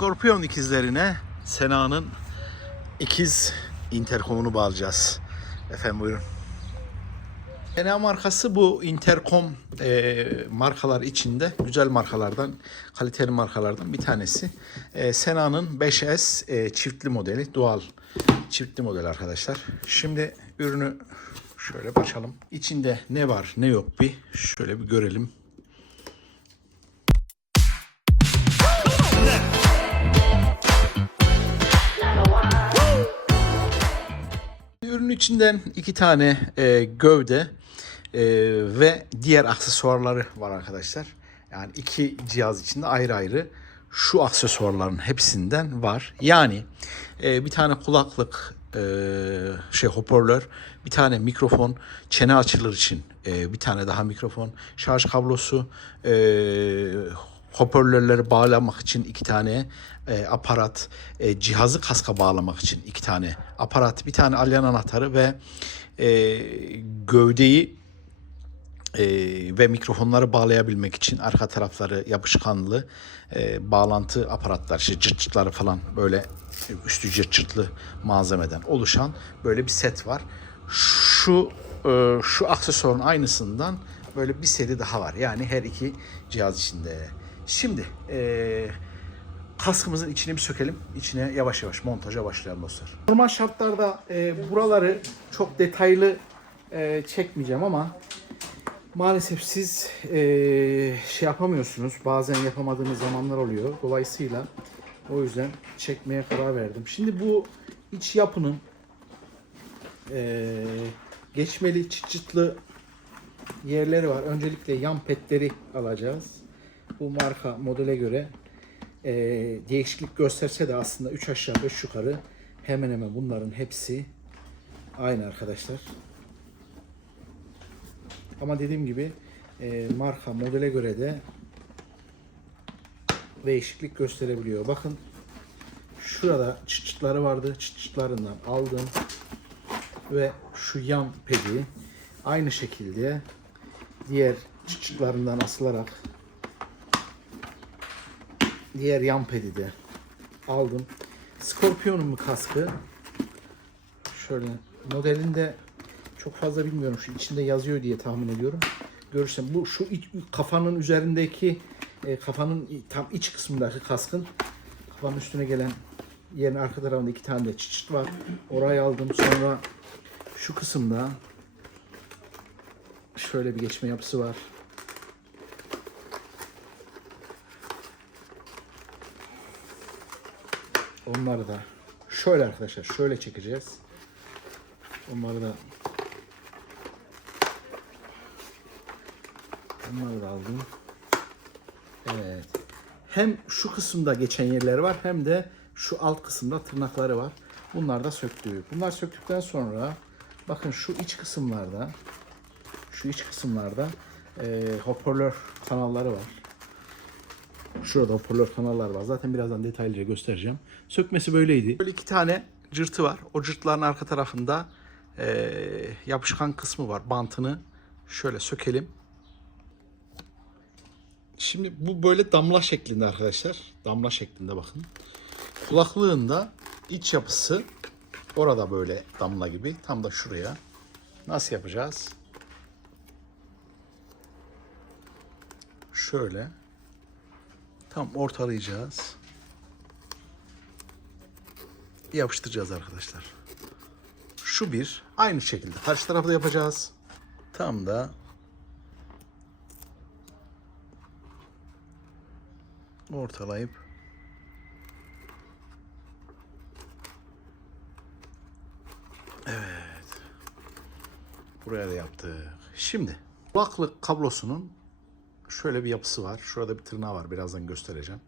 Scorpion ikizlerine Sena'nın ikiz interkomunu bağlayacağız. Efendim buyurun. Sena markası bu interkom e, markalar içinde güzel markalardan, kaliteli markalardan bir tanesi. E, Sena'nın 5S e, çiftli modeli, dual çiftli model arkadaşlar. Şimdi ürünü şöyle açalım. İçinde ne var ne yok bir şöyle bir görelim. Ürünün içinden iki tane e, gövde e, ve diğer aksesuarları var arkadaşlar. Yani iki cihaz içinde ayrı ayrı şu aksesuarların hepsinden var. Yani e, bir tane kulaklık, e, şey hoparlör, bir tane mikrofon, çene açılır için e, bir tane daha mikrofon, şarj kablosu, e, hoparlörleri bağlamak için iki tane e, aparat, e, cihazı kaska bağlamak için iki tane aparat, bir tane alyan anahtarı ve e, gövdeyi e, ve mikrofonları bağlayabilmek için arka tarafları yapışkanlı e, bağlantı aparatlar, işte cırt cırtları falan böyle üstü cırt cırtlı malzemeden oluşan böyle bir set var. Şu e, şu aksesuarın aynısından böyle bir seri daha var. Yani her iki cihaz içinde. Şimdi e, kaskımızın içini bir sökelim. İçine yavaş yavaş montaja başlayalım dostlar. Normal şartlarda e, buraları çok detaylı e, çekmeyeceğim ama maalesef siz e, şey yapamıyorsunuz. Bazen yapamadığınız zamanlar oluyor. Dolayısıyla o yüzden çekmeye karar verdim. Şimdi bu iç yapının e, geçmeli çıt çıtlı yerleri var. Öncelikle yan petleri alacağız. Bu marka modele göre e, değişiklik gösterse de aslında 3 aşağı 5 yukarı hemen hemen bunların hepsi aynı arkadaşlar. Ama dediğim gibi e, marka modele göre de değişiklik gösterebiliyor. Bakın şurada çıt çıtları vardı. Çıt çıtlarından aldım ve şu yan pedi aynı şekilde diğer çıt çıtlarından asılarak diğer yan pedi de aldım. Scorpion'un kaskı şöyle modelinde çok fazla bilmiyorum şu içinde yazıyor diye tahmin ediyorum. Görürsem bu şu iç- kafanın üzerindeki e, kafanın tam iç kısmındaki kaskın kafanın üstüne gelen yerin arka tarafında iki tane de çıt çıt var. Orayı aldım. Sonra şu kısımda şöyle bir geçme yapısı var. Onları da şöyle arkadaşlar şöyle çekeceğiz. Onları da Onları da aldım. Evet. Hem şu kısımda geçen yerleri var hem de şu alt kısımda tırnakları var. Bunlar da söktü. Bunlar söktükten sonra bakın şu iç kısımlarda şu iç kısımlarda e, hoparlör kanalları var. Şurada hoparlör kanallar var. Zaten birazdan detaylıca göstereceğim. Sökmesi böyleydi. Böyle iki tane cırtı var. O cırtların arka tarafında e, yapışkan kısmı var. Bantını şöyle sökelim. Şimdi bu böyle damla şeklinde arkadaşlar. Damla şeklinde bakın. Kulaklığında iç yapısı orada böyle damla gibi. Tam da şuraya. Nasıl yapacağız? Şöyle. Tam ortalayacağız. Yapıştıracağız arkadaşlar. Şu bir. Aynı şekilde karşı tarafı da yapacağız. Tam da ortalayıp Evet. Buraya da yaptık. Şimdi kulaklık kablosunun şöyle bir yapısı var. Şurada bir tırnağı var. Birazdan göstereceğim.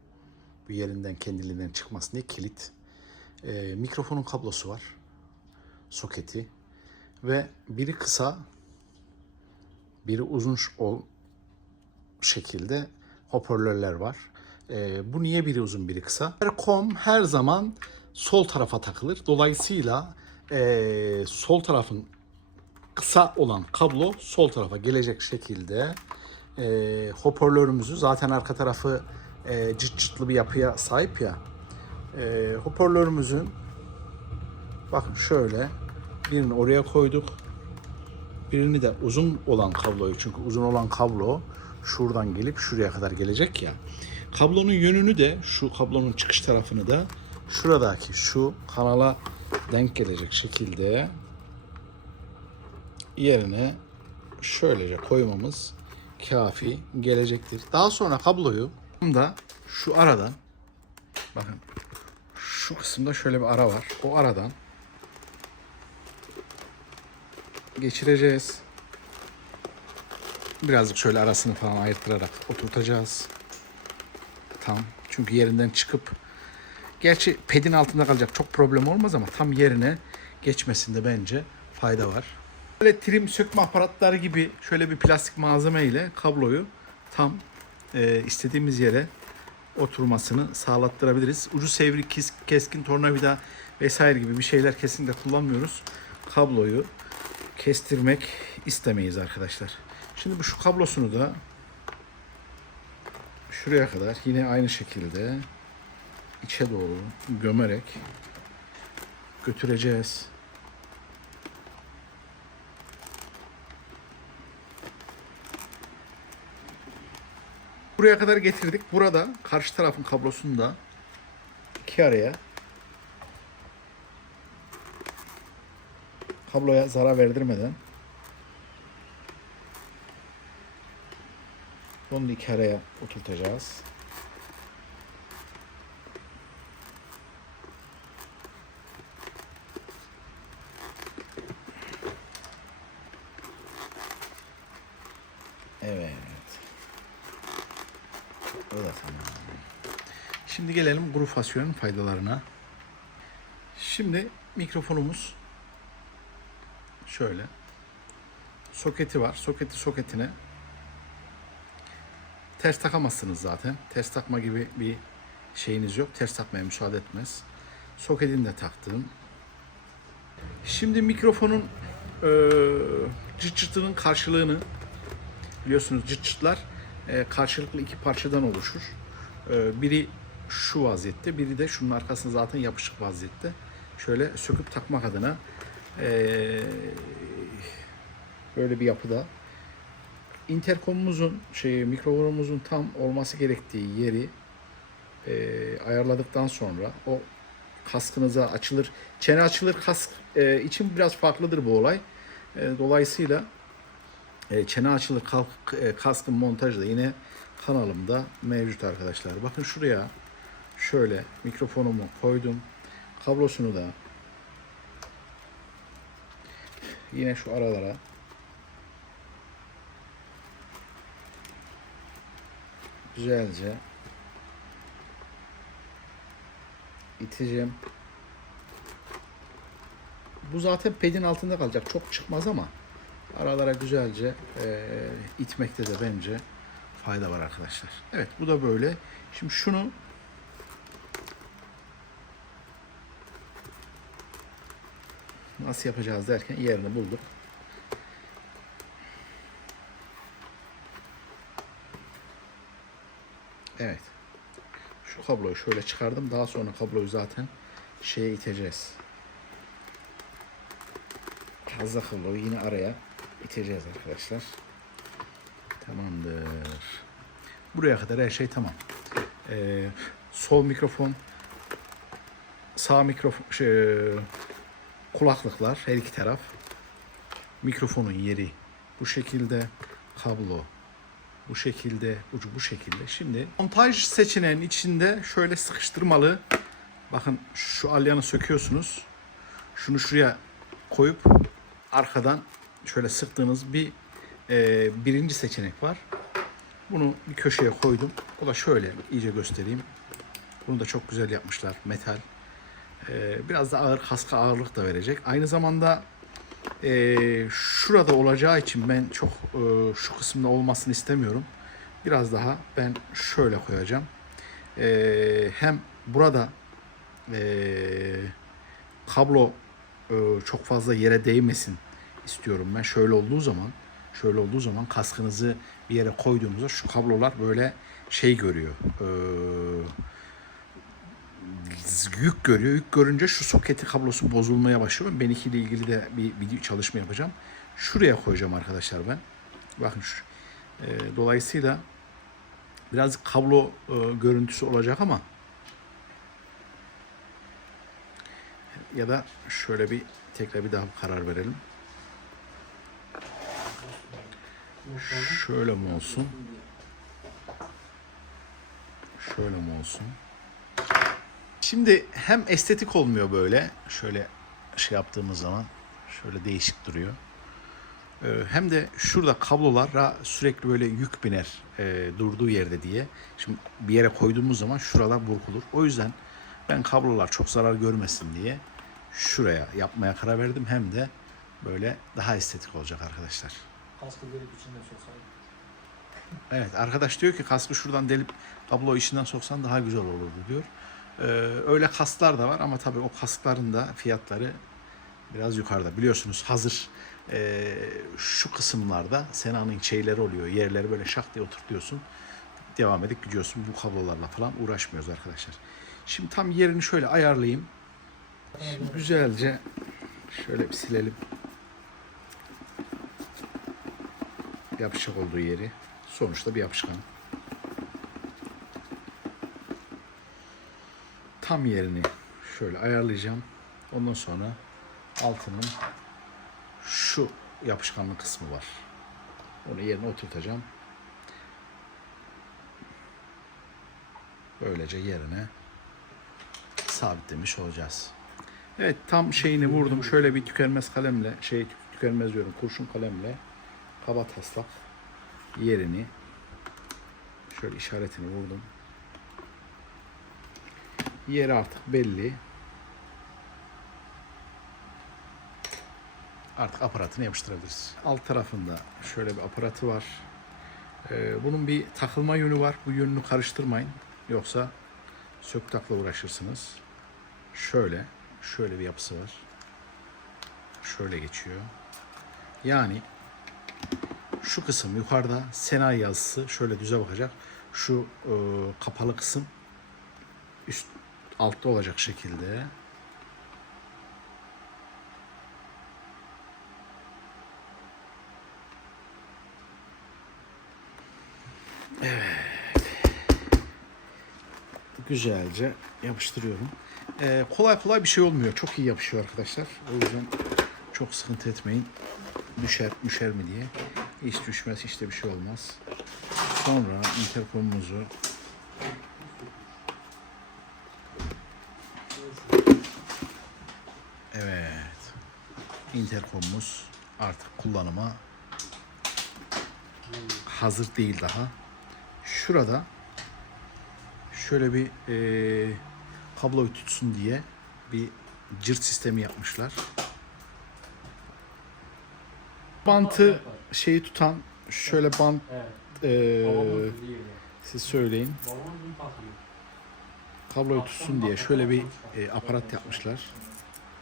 Bu yerinden kendiliğinden çıkmasın diye kilit. Ee, mikrofonun kablosu var. Soketi. Ve biri kısa, biri uzun ol şekilde hoparlörler var. Ee, bu niye biri uzun biri kısa? Kom her zaman sol tarafa takılır. Dolayısıyla ee, sol tarafın kısa olan kablo sol tarafa gelecek şekilde e, hoparlörümüzü zaten arka tarafı e, cırt cırtlı bir yapıya sahip ya e, hoparlörümüzün bakın şöyle birini oraya koyduk. Birini de uzun olan kabloyu çünkü uzun olan kablo şuradan gelip şuraya kadar gelecek ya. Kablonun yönünü de şu kablonun çıkış tarafını da şuradaki şu kanala denk gelecek şekilde yerine şöylece koymamız kafi gelecektir. Daha sonra kabloyu da şu aradan bakın şu kısımda şöyle bir ara var. O aradan geçireceğiz. Birazcık şöyle arasını falan ayırtırarak oturtacağız. Tam. Çünkü yerinden çıkıp gerçi pedin altında kalacak çok problem olmaz ama tam yerine geçmesinde bence fayda var. Böyle trim sökme aparatları gibi şöyle bir plastik malzeme ile kabloyu tam e, istediğimiz yere oturmasını sağlattırabiliriz. Ucu sivri, kes- keskin tornavida vesaire gibi bir şeyler kesinlikle kullanmıyoruz. Kabloyu kestirmek istemeyiz arkadaşlar. Şimdi bu şu kablosunu da şuraya kadar yine aynı şekilde içe doğru gömerek götüreceğiz. Buraya kadar getirdik. Burada karşı tarafın kablosunu da iki araya kabloya zarar verdirmeden onu iki araya oturtacağız. Evet. O da tamam. Şimdi gelelim kuru fasulyenin faydalarına. Şimdi mikrofonumuz şöyle. Soketi var. Soketi soketine ters takamazsınız zaten. Ters takma gibi bir şeyiniz yok. Ters takmaya müsaade etmez. Soketini de taktım. Şimdi mikrofonun eee cırt cırtının karşılığını biliyorsunuz cırt cırtlar e, karşılıklı iki parçadan oluşur. E, biri şu vaziyette, biri de şunun arkasında zaten yapışık vaziyette. Şöyle söküp takmak adına böyle bir yapıda. Interkomumuzun, şey, mikrofonumuzun tam olması gerektiği yeri ayarladıktan sonra o kaskınıza açılır. Çene açılır kask için biraz farklıdır bu olay. Dolayısıyla çene açılır kalk, kaskın montajı da yine kanalımda mevcut arkadaşlar. Bakın şuraya şöyle mikrofonumu koydum. Kablosunu da yine şu aralara güzelce iteceğim. Bu zaten pedin altında kalacak. Çok çıkmaz ama aralara güzelce e, itmekte de bence fayda var arkadaşlar. Evet bu da böyle. Şimdi şunu nasıl yapacağız derken yerini bulduk. Evet. Şu kabloyu şöyle çıkardım. Daha sonra kabloyu zaten şeye iteceğiz. Fazla kabloyu yine araya iteceğiz arkadaşlar. Tamamdır. Buraya kadar her şey tamam. Ee, sol mikrofon, sağ mikrofon, şey, kulaklıklar her iki taraf. Mikrofonun yeri bu şekilde, kablo bu şekilde, ucu bu şekilde. Şimdi montaj seçeneğinin içinde şöyle sıkıştırmalı. Bakın şu alyanı söküyorsunuz. Şunu şuraya koyup arkadan şöyle sıktığınız bir e, birinci seçenek var. Bunu bir köşeye koydum. O da şöyle iyice göstereyim. Bunu da çok güzel yapmışlar. Metal. E, biraz da ağır kaska ağırlık da verecek. Aynı zamanda e, şurada olacağı için ben çok e, şu kısımda olmasını istemiyorum. Biraz daha ben şöyle koyacağım. E, hem burada e, kablo e, çok fazla yere değmesin istiyorum ben. Şöyle olduğu zaman şöyle olduğu zaman kaskınızı bir yere koyduğunuzda şu kablolar böyle şey görüyor. E, yük görüyor. Yük görünce şu soketi kablosu bozulmaya başlıyor. Ben ile ilgili de bir video çalışma yapacağım. Şuraya koyacağım arkadaşlar ben. Bakın şu. e, dolayısıyla biraz kablo e, görüntüsü olacak ama ya da şöyle bir tekrar bir daha karar verelim. Şöyle mi olsun? Şöyle mi olsun? Şimdi hem estetik olmuyor böyle. Şöyle şey yaptığımız zaman şöyle değişik duruyor. Ee, Hem de şurada kablolara sürekli böyle yük biner e, durduğu yerde diye. Şimdi bir yere koyduğumuz zaman şuralar burkulur. O yüzden ben kablolar çok zarar görmesin diye şuraya yapmaya karar verdim. Hem de böyle daha estetik olacak arkadaşlar. Kaskı delip içinden soksaydı. Evet arkadaş diyor ki kaskı şuradan delip kablo içinden soksan daha güzel olurdu diyor. Ee, öyle kasklar da var ama tabii o kaskların da fiyatları biraz yukarıda. Biliyorsunuz hazır e, şu kısımlarda Sena'nın şeyleri oluyor. Yerleri böyle şak diye oturtuyorsun. Devam edip gidiyorsun. Bu kablolarla falan uğraşmıyoruz arkadaşlar. Şimdi tam yerini şöyle ayarlayayım. Şimdi güzelce şöyle bir silelim. Yapışık olduğu yeri. Sonuçta bir yapışkan. Tam yerini şöyle ayarlayacağım. Ondan sonra altının şu yapışkanlı kısmı var. Onu yerine oturtacağım. Böylece yerine sabitlemiş olacağız. Evet tam şeyini vurdum. Şöyle bir tükenmez kalemle, şey tükenmez diyorum kurşun kalemle kaba taslak yerini şöyle işaretini vurdum. Yeri artık belli. Artık aparatını yapıştırabiliriz. Alt tarafında şöyle bir aparatı var. Ee, bunun bir takılma yönü var. Bu yönünü karıştırmayın. Yoksa söktakla uğraşırsınız. Şöyle, şöyle bir yapısı var. Şöyle geçiyor. Yani şu kısım yukarıda Sena yazısı şöyle düze bakacak. Şu e, kapalı kısım üst altta olacak şekilde. Evet. Güzelce yapıştırıyorum. E, kolay kolay bir şey olmuyor. Çok iyi yapışıyor arkadaşlar. O yüzden çok sıkıntı etmeyin. Düşer, düşer mi diye. Hiç düşmez, hiç de bir şey olmaz. Sonra interkomumuzu Evet. Interkomumuz artık kullanıma hazır değil daha. Şurada şöyle bir e, kabloyu tutsun diye bir cırt sistemi yapmışlar. Bantı şeyi tutan şöyle bant e, siz söyleyin. Kabloyu tutsun diye şöyle bir e, aparat yapmışlar.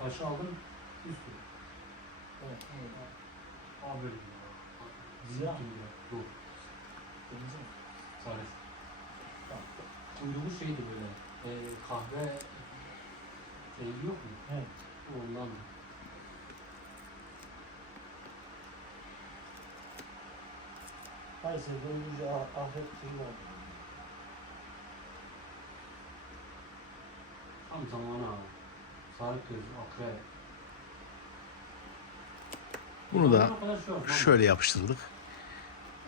Taşı aldım. Evet. evet. Böyle. Siyah mı? Yok. Kırmızı mı? Sarı. Kuyruğu şeydi böyle. E, kahve şey yok mu? Evet. Ondan. Kayseri'de uyucu ah- ahiret şeyi var. Tam zamanı abi. Sarı göz, akrep. Bunu da şöyle yapıştırdık.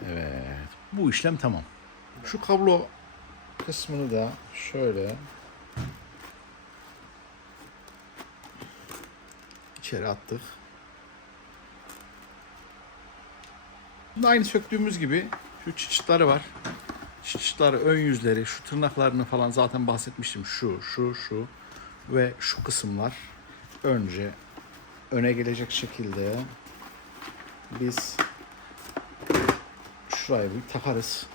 Evet. Bu işlem tamam. Şu kablo kısmını da şöyle içeri attık. Aynı söktüğümüz gibi şu çıçıtları var. Çıçıtları, ön yüzleri, şu tırnaklarını falan zaten bahsetmiştim. Şu, şu, şu ve şu kısımlar önce öne gelecek şekilde biz şuraya bir takarız.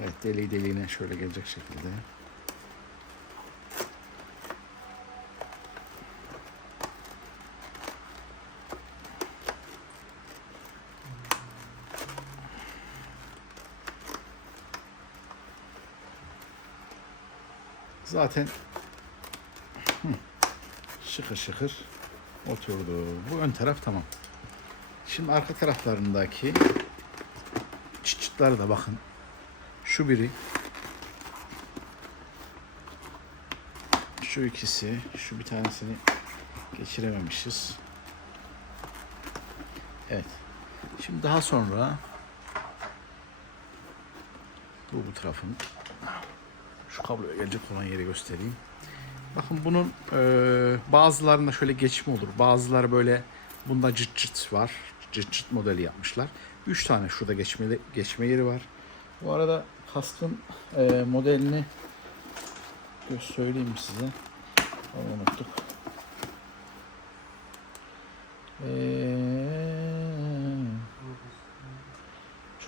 Evet deliği deliğine şöyle gelecek şekilde. Zaten şıkır şıkır oturdu. Bu ön taraf tamam. Şimdi arka taraflarındaki çıt çıtlara da bakın. Şu biri. Şu ikisi. Şu bir tanesini geçirememişiz. Evet. Şimdi daha sonra bu bu tarafın şu kabloya gelecek olan yeri göstereyim. Bakın bunun eee, bazılarında şöyle geçme olur. Bazıları böyle bunda cıt cıt var. Cıt cıt modeli yapmışlar. Üç tane şurada geçme, geçme yeri var. Bu arada kaskın eee, modelini söyleyeyim size. Onu unuttuk. Eee,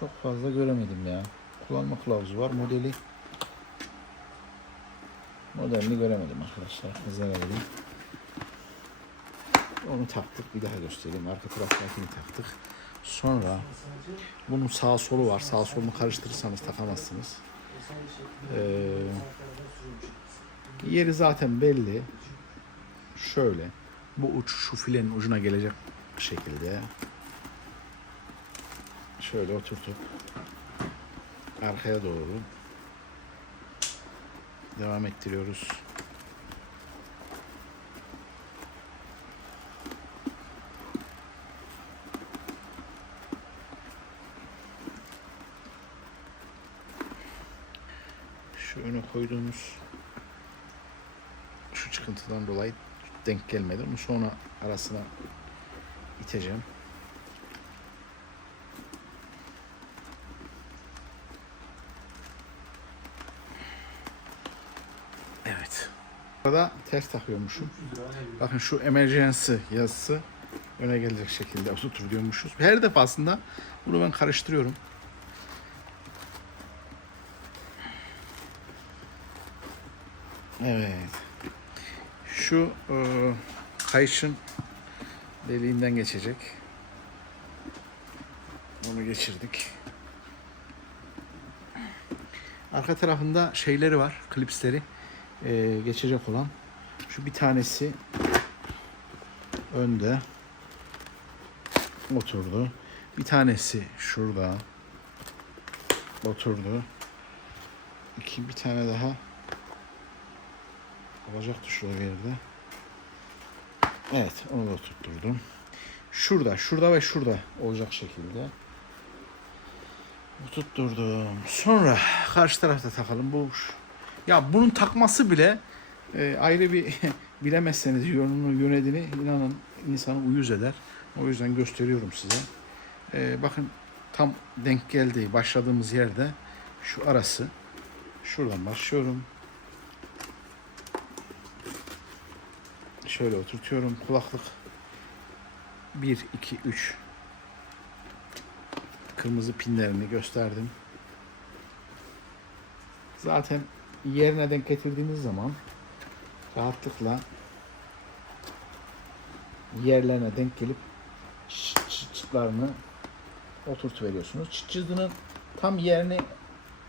çok fazla göremedim ya. Kullanma kılavuzu var. Modeli modelini göremedim arkadaşlar. Hızla verelim. Onu taktık. Bir daha göstereyim. Arka taraftakini taktık. Sonra bunun sağ solu var. Sağ solunu karıştırırsanız takamazsınız. Ee, yeri zaten belli. Şöyle. Bu uç şu filenin ucuna gelecek şekilde. Şöyle oturtup arkaya doğru devam ettiriyoruz. Şu öne koyduğumuz şu çıkıntıdan dolayı denk gelmedi. Onu sonra arasına iteceğim. Evet. Burada ters takıyormuşum. 300 lira ne Bakın şu emergency yazısı öne gelecek şekilde oturtur diyormuşuz. Her defasında bunu ben karıştırıyorum. Evet. Şu e, kayışın deliğinden geçecek. Onu geçirdik. Arka tarafında şeyleri var, klipsleri e, geçecek olan. Şu bir tanesi önde oturdu. Bir tanesi şurada oturdu. İki bir tane daha olacak şurada bir. Evet onu da oturtturdum. Şurada, şurada ve şurada olacak şekilde oturtturdum. Sonra karşı tarafta takalım. Bu ya bunun takması bile e, ayrı bir bilemezseniz yönünü yönedini inanın insanı uyuz eder. O yüzden gösteriyorum size. E, bakın tam denk geldiği başladığımız yerde şu arası. Şuradan başlıyorum. Şöyle oturtuyorum. Kulaklık 1, 2, 3 kırmızı pinlerini gösterdim. Zaten yerine denk getirdiğiniz zaman rahatlıkla yerlerine denk gelip çıt çıt çıtlarını oturtuveriyorsunuz. Çıt çıtının tam yerini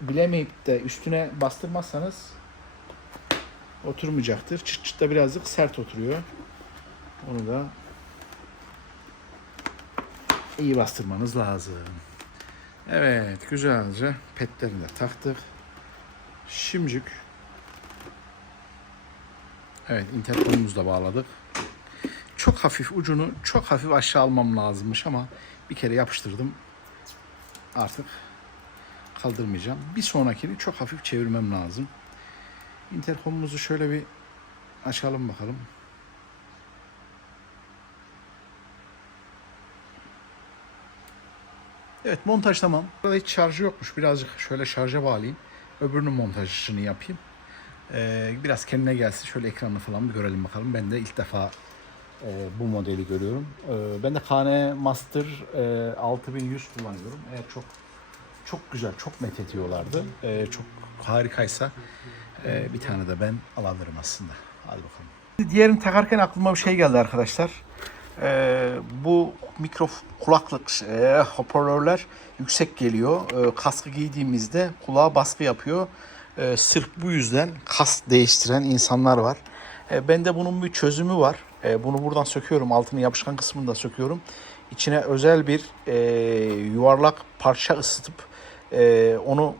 bilemeyip de üstüne bastırmazsanız oturmayacaktır. Çıt çıt da birazcık sert oturuyor. Onu da iyi bastırmanız lazım. Evet, güzelce petlerini de taktık. Şimcik. Evet, interkomumuzu da bağladık. Çok hafif ucunu çok hafif aşağı almam lazımmış ama bir kere yapıştırdım. Artık kaldırmayacağım. Bir sonrakini çok hafif çevirmem lazım. Interkomumuzu şöyle bir açalım bakalım. Evet montaj tamam. Burada hiç şarjı yokmuş. Birazcık şöyle şarja bağlayayım. Öbürünün montajını yapayım. Ee, biraz kendine gelsin. Şöyle ekranını falan bir görelim bakalım. Ben de ilk defa e, bu modeli görüyorum. Ee, ben de KN Master e, 6100 kullanıyorum. Eğer çok çok güzel, çok met ediyorlardı. Ee, çok harikaysa e, bir tane de ben alabilirim aslında. Hadi bakalım. Diğerini takarken aklıma bir şey geldi arkadaşlar. Ee, bu mikro kulaklık e, hoparlörler yüksek geliyor. Ee, kaskı giydiğimizde kulağa baskı yapıyor. e, sırf bu yüzden kas değiştiren insanlar var. E, bende bunun bir çözümü var. E, bunu buradan söküyorum. Altını yapışkan kısmını da söküyorum. İçine özel bir e, yuvarlak parça ısıtıp e, onu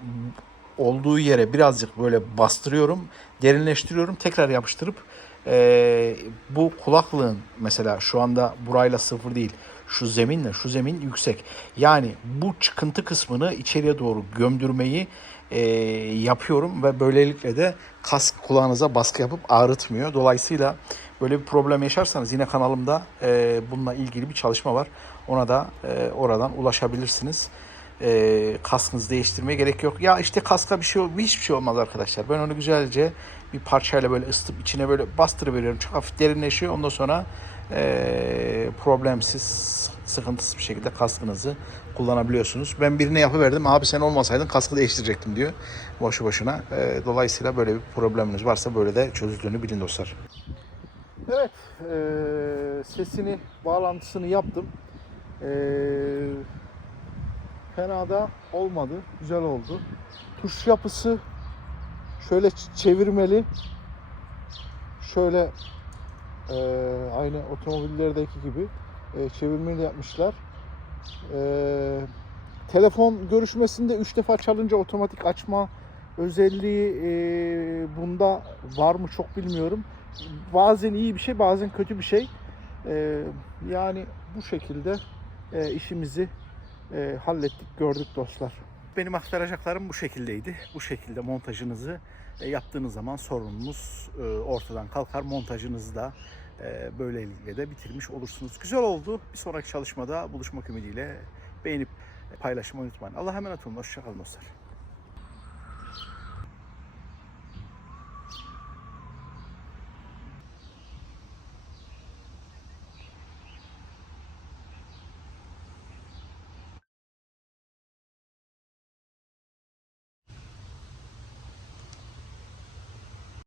olduğu yere birazcık böyle bastırıyorum, derinleştiriyorum, tekrar yapıştırıp e, bu kulaklığın mesela şu anda burayla sıfır değil, şu zeminle şu zemin yüksek. Yani bu çıkıntı kısmını içeriye doğru gömdürmeyi e, yapıyorum ve böylelikle de kask kulağınıza baskı yapıp ağrıtmıyor. Dolayısıyla böyle bir problem yaşarsanız yine kanalımda e, bununla ilgili bir çalışma var. Ona da e, oradan ulaşabilirsiniz e, kaskınızı değiştirmeye gerek yok. Ya işte kaska bir şey hiçbir şey olmaz arkadaşlar. Ben onu güzelce bir parçayla böyle ısıtıp içine böyle bastırıveriyorum. Çok hafif derinleşiyor. Ondan sonra e, problemsiz, sıkıntısız bir şekilde kaskınızı kullanabiliyorsunuz. Ben birine yapıverdim. Abi sen olmasaydın kaskı değiştirecektim diyor. Boşu boşuna. E, dolayısıyla böyle bir probleminiz varsa böyle de çözüldüğünü bilin dostlar. Evet. e, sesini, bağlantısını yaptım. Eee fena da olmadı. Güzel oldu. Tuş yapısı şöyle çevirmeli. Şöyle e, aynı otomobillerdeki gibi e, çevirmeli yapmışlar. E, telefon görüşmesinde 3 defa çalınca otomatik açma özelliği e, bunda var mı çok bilmiyorum. Bazen iyi bir şey, bazen kötü bir şey. E, yani bu şekilde e, işimizi e, hallettik, gördük dostlar. Benim aktaracaklarım bu şekildeydi. Bu şekilde montajınızı e, yaptığınız zaman sorununuz e, ortadan kalkar. Montajınızı da e, böylelikle de bitirmiş olursunuz. Güzel oldu. Bir sonraki çalışmada buluşmak ümidiyle beğenip paylaşmayı unutmayın. Allah'a emanet olun. Hoşçakalın dostlar.